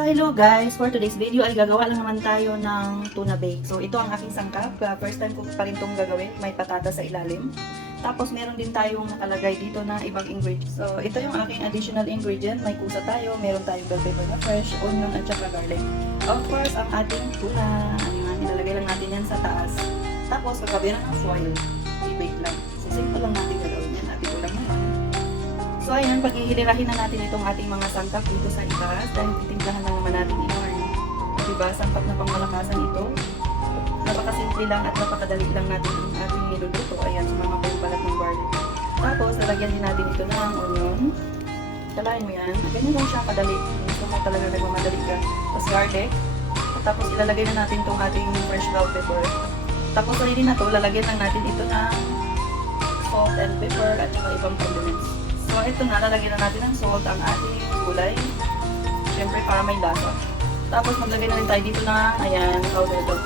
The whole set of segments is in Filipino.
So hello guys, for today's video ay gagawa lang naman tayo ng tuna bake. So ito ang aking sangkap. First time ko pa rin itong gagawin. May patata sa ilalim. Tapos meron din tayong nakalagay dito na ibang ingredients. So ito yung aking additional ingredient. May kusa tayo, meron tayong bell pepper na fresh, onion at saka garlic. Of course, ang ating tuna. Nilalagay lang natin yan sa taas. Tapos kagabihan ng foil. I-bake lang. So simple lang natin gagawin yan. Atin ko lang yan. So ayan, paghihilirahin na natin itong ating mga sangkap dito sa ibas dahil titimplahan lang naman natin i-warm. Diba, sangkap na pangmalakasan ito. Napakasimple lang at napakadali lang natin ang ating niluluto. Ayan, sumama pa yung balat ng garlic. Tapos, lalagyan din natin ito ng onion. Kalahin mo yan. Ganyan lang siya kadali. Gusto mo talaga nagmamadali ka. Tapos garlic. Tapos ilalagay na natin itong ating fresh bell pepper. Tapos ready na to, lalagyan lang natin ito ng salt and pepper at saka ibang condiments. So, ito na, lalagyan na natin ng salt ang ating gulay. Siyempre, para may lasa. Tapos, maglagay na rin tayo dito na, ayan, powder powder.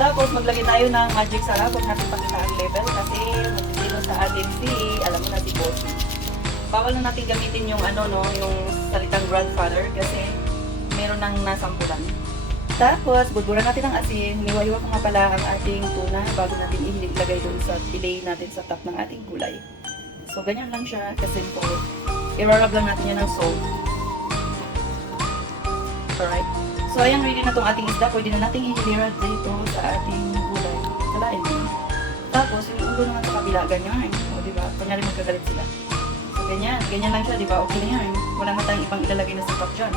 Tapos, maglagay tayo ng magic sarap. Huwag natin pakita ang level kasi magtitino sa ating tea, alam mo na si Bossy. Bawal na natin gamitin yung yung salitang grandfather kasi meron nang nasampulan. Tapos, budburan natin ang asin. Hiwa-hiwa ko nga pala ang ating tuna bago natin ilagay dun sa ilay natin sa top ng ating gulay. So, ganyan lang siya kasimple. I-rub lang natin yan ng salt. Alright. So, ayan, ready na itong ating isda. Pwede na natin i-hilirad dito sa ating gulay. Kalain din. Tapos, yung ulo naman sa kabila, ganyan. O, diba? Kunyari magkagalit sila. So, ganyan. Ganyan lang siya, diba? Okay na yan. Wala na tayong ibang ilalagay na sangkap dyan.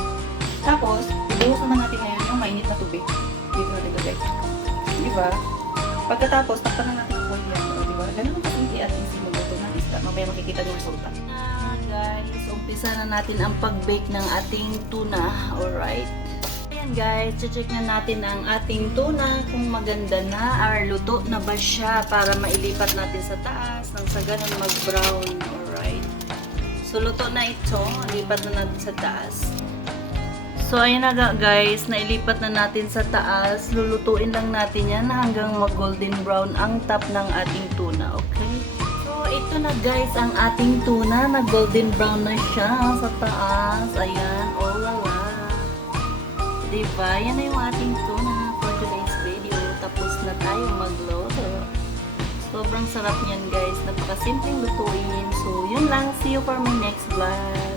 Tapos, ibuhusan na natin ngayon yung mainit na tubig. Dito natin lagay. Diba? Pagkatapos, takpan na natin po yan. O, diba? Ganun ang kasinti at easy magluto ng isda. Mamaya makikita yung resulta. Guys, umpisa na natin ang pag-bake ng ating tuna. Alright. Ayan guys, check na natin ang ating tuna kung maganda na or luto na ba siya para mailipat natin sa taas nang sa ganun mag-brown. Alright. So, luto na ito. Lipat na natin sa taas. So, ayan na guys, nailipat na natin sa taas. Lulutuin lang natin yan hanggang mag-golden brown ang top ng ating tuna. Okay? So, ito na guys ang ating tuna. Nag-golden brown na siya sa taas. Ayan. Oh la la. Diba? Yan na yung ating tuna for today's video. Tapos na tayo magluto. Sobrang sarap niyan guys. Napakasimpleng lutuin. So, yun lang. See you for my next vlog.